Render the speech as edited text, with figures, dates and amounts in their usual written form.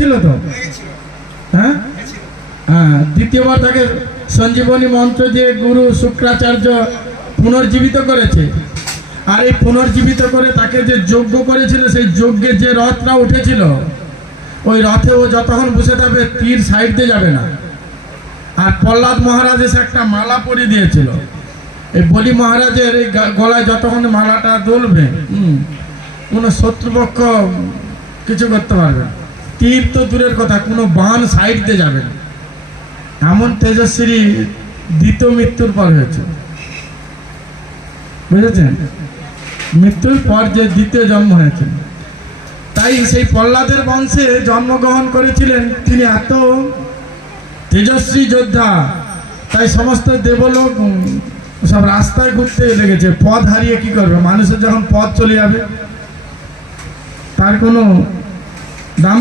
গেছিল তো? হ্যাঁ হ্যাঁ, দ্বিতীয়বার তাকে সঞ্জীবনী মন্ত্র দিয়ে গুরু শুক্রাচার্য পুনর্জীবিত করেছে। আর এই পুনর্জীবিত করে তাকে যে যজ্ঞ করেছিল, সেই যজ্ঞের যে রথটা উঠেছিল, ওই রথে ও যতক্ষণ বসে থাকবে তীর সাইড দিয়ে যাবে না। আর প্রহ্লাদ মহারাজ এসে একটা মালা পরিয়ে দিয়েছিল। এই বলি মহারাজের এই গলায় যতক্ষণ মালাটা দুলবে, কোনো শত্রুপক্ষ কিছু করতে পারবে না। তীর তো দূরের কথা, কোনো বান সাইড দিয়ে যাবে না। এমন তেজস্বী দ্বিতীয় মৃত্যুর পর হয়েছে, বুঝেছেন? মৃত্যুর পর যে দ্বিতীয় জন্ম হয়েছে। তাই সেই প্রহ্লাদের বংশে জন্মগ্রহণ করেছিলেন তিনি, এত তেজস্বী যোদ্ধা। তাই সমস্ত দেবলোক সব রাস্তায় ঘুরতে লেগেছে। পথ হারিয়ে কি করবে? মানুষের যখন পথ চলে যাবে, তার কোনো দাম